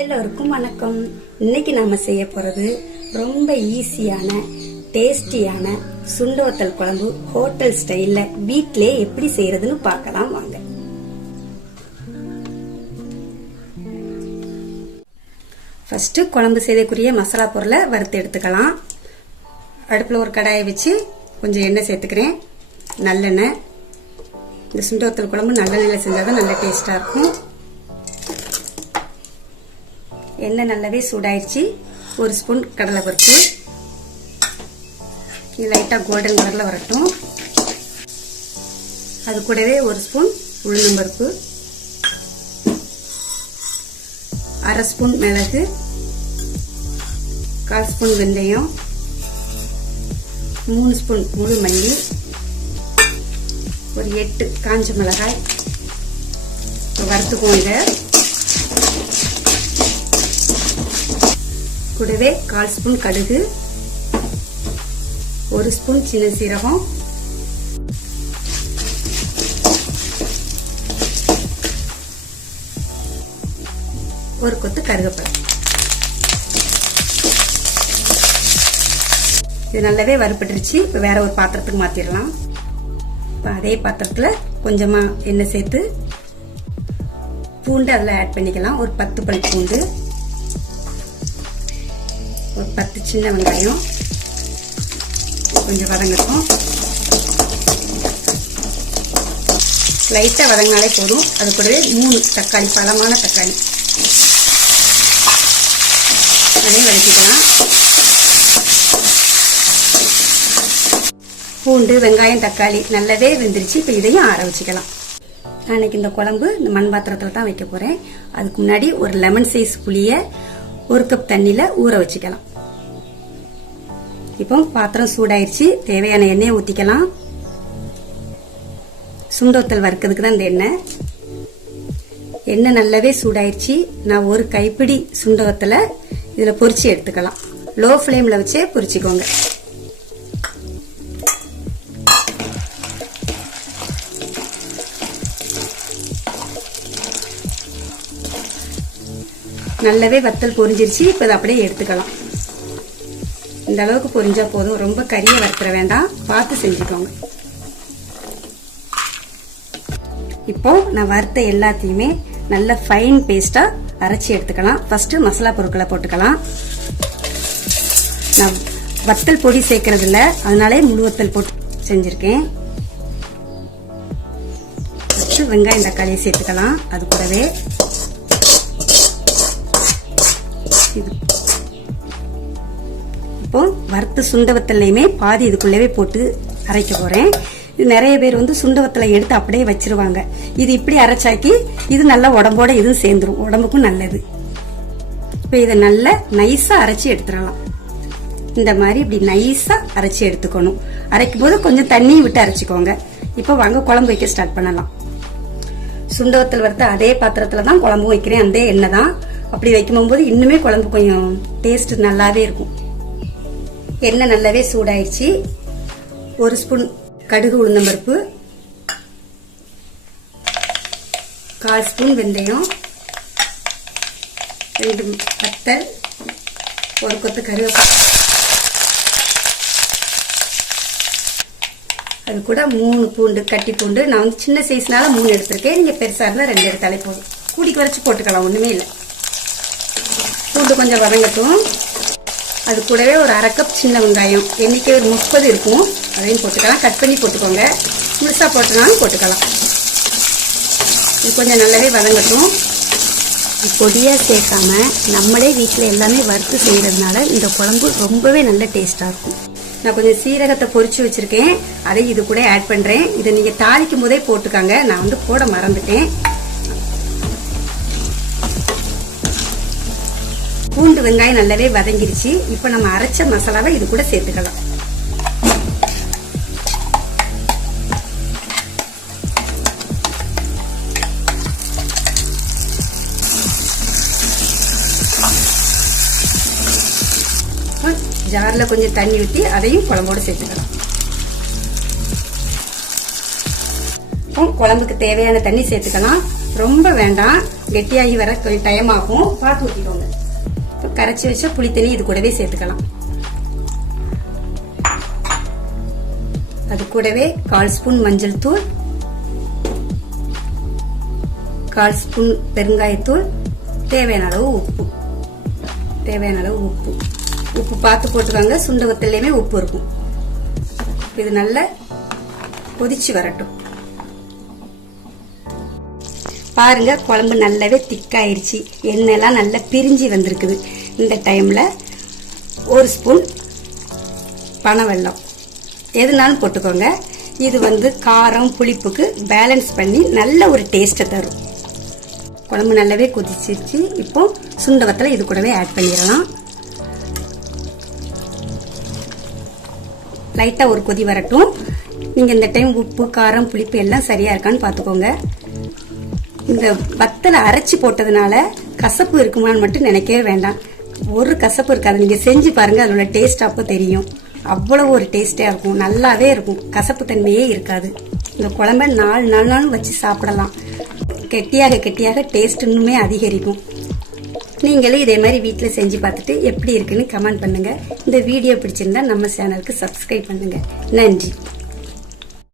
எல்லோருக்கும் வணக்கம். இன்னைக்கு நாம செய்ய போறது ரொம்ப ஈஸியான டேஸ்டியான சுண்ட வத்தல் குழம்பு ஹோட்டல் ஸ்டைல்ல வீட்லயே எப்படி செய்யறதுன்னு பார்க்கலாம் வாங்க. ஃபர்ஸ்ட் குழம்பு செய்யக்கூடிய மசாலா பொருளை வறுத்து எடுத்துக்கலாம். அடுப்புல ஒரு கடாயை வச்சு கொஞ்சம் எண்ணெய் சேர்த்துக்கிறேன். நல்லெண்ணெய். இந்த சுண்ட வத்தல் குழம்பு நல்லெண்ணெயில செஞ்சாதான் நல்ல டேஸ்டா இருக்கும். எண்ணெய் நல்லாவே சூடாயிடுச்சு. ஒரு ஸ்பூன் கடலை பருப்பு, லைட்டாக கோல்டன் கலரில் வரட்டும். அது கூடவே ஒரு ஸ்பூன் உளுந்தம்பருப்பு, அரை ஸ்பூன் மிளகு, 1/4 ஸ்பூன் வெந்தயம், 3 ஸ்பூன் முழு மல்லி, ஒரு 8 காஞ்ச மிளகாய் வறுத்துக்குவோம். இதை கூடவே 1/4 ஸ்பூன் கடுகு, 1 ஸ்பூன் சின்ன சீரகம், ஒரு கொத்து கருவேப்பிலை. இது நல்லாவே வறுபட்டுருச்சு. இப்ப வேற ஒரு பாத்திரத்துக்கு மாத்திரலாம். இப்ப அதே பாத்திரத்துல கொஞ்சமா எண்ணெய் சேர்த்து பூண்டு அதுல ஆட் பண்ணிக்கலாம். ஒரு 10 பல் பூண்டு, ஒரு 10 சின்ன வெங்காயம் கொஞ்சம் வதங்கட்டும். லைட்டா வதங்கினாலே போதும். அது கூடவே 3 தக்காளி, பழமான தக்காளி அதையும் வதக்கிக்கலாம். பூண்டு, வெங்காயம், தக்காளி நல்லாவே வெந்துருச்சு. இப்ப இதையும் ஆற வச்சுக்கலாம். அன்னைக்கு இந்த குழம்பு இந்த மண் பாத்திரத்துல தான் வைக்க போறேன். அதுக்கு முன்னாடி ஒரு லெமன் சைஸ் புளிய 1 கப் தண்ணியில ஊற வச்சுக்கலாம். இப்போ பாத்திரம் சூடாயிருச்சு. தேவையான எண்ணெயை ஊத்திக்கலாம். சுண்ட வத்தல் வறுக்கிறதுக்கு தான் இந்த எண்ணெய். எண்ணெய் நல்லாவே சூடாயிருச்சு. நான் ஒரு கைப்பிடி சுண்ட வத்தலை இதுல பொரிச்சு எடுத்துக்கலாம். லோ ஃப்ளேம்ல வச்சே பொரிச்சுக்கோங்க. நல்லாவே வத்தல் பொரிஞ்சிருச்சு. இப்ப இதை அப்படியே எடுத்துக்கலாம். இந்த அளவுக்கு பொரிஞ்சா போதும். ரொம்ப கறியை வறுத்துற வேண்டாம், பார்த்து செஞ்சுக்கோங்க. இப்போ நான் வறுத்த எல்லாத்தையுமே நல்ல ஃபைன் பேஸ்டா அரைச்சி எடுத்துக்கலாம். ஃபர்ஸ்ட் மசாலா பொருட்களை போட்டுக்கலாம். நான் வத்தல் பொடி சேர்க்கறது இல்ல, அதனாலே முழு வத்தல் போட்டு செஞ்சிருக்கேன். வெங்காயம், தக்காளியை சேர்த்துக்கலாம். அது கூடவே இப்போ வறுத்த சுண்ட வத்தல்லையுமே பாதி இதுக்குள்ளவே போட்டு அரைக்க போறேன். இது நிறைய பேர் சுண்ட வத்தலை எடுத்து அப்படியே வச்சிருவாங்க. இது இப்படி அரைச்சாக்கி இது நல்லா உடம்போட இதுவும் சேர்ந்துரும், உடம்புக்கும் நல்லது. இப்ப இதை நல்லா நைஸா அரைச்சி எடுத்துடலாம். இந்த மாதிரி இப்படி நைஸா அரைச்சி எடுத்துக்கணும். அரைக்கும் போது கொஞ்சம் தண்ணியை விட்டு அரைச்சிக்கோங்க. இப்ப வாங்க குழம்பு வைக்க ஸ்டார்ட் பண்ணலாம். சுண்ட வத்தல் வறுத்த அதே பாத்திரத்துல தான் குழம்பு வைக்கிறேன். அந்த எண்ணெய் தான். அப்படி வைக்கும் போது இன்னுமே குழம்பு கொஞ்சம் டேஸ்ட் நல்லாவே இருக்கும். எண்ணெய் நல்லாவே சூடாயிருச்சு. 1 ஸ்பூன் கடுகு, உளுந்தம்பருப்பு, 1/4 ஸ்பூன் வெந்தயம், 2 வத்தல், ஒரு கொத்து கருவேப்பிலை, அது கூட 3 பூண்டு, கட்டி பூண்டு. நான் சின்ன சைஸ்னால 3 எடுத்திருக்கேன். நீங்க பெருசா இருந்தா 2 எடுத்தாலே போதும். கூடிக்கு வரைச்சு போட்டுக்கலாம், ஒண்ணுமே இல்லை. பூண்டு கொஞ்சம் வதங்கட்டும். அது கூடவே ஒரு 1/2 கப் சின்ன வெங்காயம், எண்ணிக்கை ஒரு 30 இருக்கும், அதையும் போட்டுக்கலாம். கட் பண்ணி போட்டுக்கோங்க. முழுசா போட்டுனாலும் போட்டுக்கலாம். இது கொஞ்சம் நல்லாவே வதங்கட்டும். பொடியா சேர்க்காம நம்மளே வீட்டில் எல்லாமே வறுத்து செய்யறதுனால இந்த குழம்பு ரொம்பவே நல்ல டேஸ்டா இருக்கும். நான் கொஞ்சம் சீரகத்தை பொரிச்சு வச்சிருக்கேன், அதை இது கூட ஆட் பண்றேன். இதை நீங்க தாளிக்கும் போதே போட்டுக்காங்க. நான் போட மறந்துட்டேன். பூண்டு, வெங்காயம் நல்லாவே வதங்கிருச்சு. இப்ப நம்ம அரைச்ச மசாலாவை இது கூட சேர்த்துக்கலாம். ஜார்ல கொஞ்சம் தண்ணி ஊற்றி அதையும் குழம்போடு சேர்த்துக்கலாம். இப்போ குழம்புக்கு தேவையான தண்ணி சேர்த்துக்கலாம். ரொம்ப வேண்டாம், கெட்டியாகி வர கொஞ்சம் டைம் ஆகும், பார்த்து ஊற்றிக்கோங்க. இப்போ கரைச்சி வச்ச புளி தண்ணி இது கூடவே சேர்த்துக்கலாம். அது கூடவே 1/4 ஸ்பூன் மஞ்சள் தூள், 1/4 ஸ்பூன் பெருங்காயத்தூள், தேவையான அளவு உப்பு பார்த்து போட்டுக்கோங்க. சுண்ட வத்தல்லையுமே உப்பு இருக்கும். இது நல்லா கொதிச்சு வரட்டும். பாருங்க, குழம்பு நல்லாவே திக்காயிருச்சு, எண்ணெய்லாம் நல்லா பிரிஞ்சு வந்திருக்குது. இந்த டைம்ல 1 ஸ்பூன் பனவெல்லம் எதுனாலும் போட்டுக்கோங்க. இது காரம் புளிப்புக்கு பேலன்ஸ் பண்ணி நல்ல ஒரு டேஸ்ட்டை தரும். குழம்பு நல்லாவே கொதிச்சிருச்சு. இப்போ சுண்ட வத்தலை இது கூடவே ஆட் பண்ணிடலாம். லைட்டா ஒரு கொதி வரட்டும். நீங்க இந்த டைம் உப்பு காரம் புளிப்பு எல்லாம் சரியா இருக்கான்னு பாத்துக்கோங்க. இந்த வத்தலை அரைச்சி போட்டதுனால கசப்பு இருக்குமான்னு மட்டும் நினைக்கவே வேண்டாம். ஒரு கசப்பு இருக்காது. நீங்க செஞ்சு பாருங்க, அதோட டேஸ்ட் அப்போ தெரியும். அவ்வளவு ஒரு டேஸ்டா இருக்கும், நல்லாவே இருக்கும், கசப்பு தன்மையே இருக்காது. இந்த குழம்பை 4 நாள் வச்சு சாப்பிடலாம். கெட்டியாக டேஸ்ட் இன்னுமே அதிகரிக்கும். நீங்களே இதே மாதிரி வீட்டில் செஞ்சு பார்த்துட்டு எப்படி இருக்குன்னு கமெண்ட் பண்ணுங்க. இந்த வீடியோ பிடிச்சிருந்தா நம்ம சேனலுக்கு சப்ஸ்கிரைப் பண்ணுங்க. நன்றி.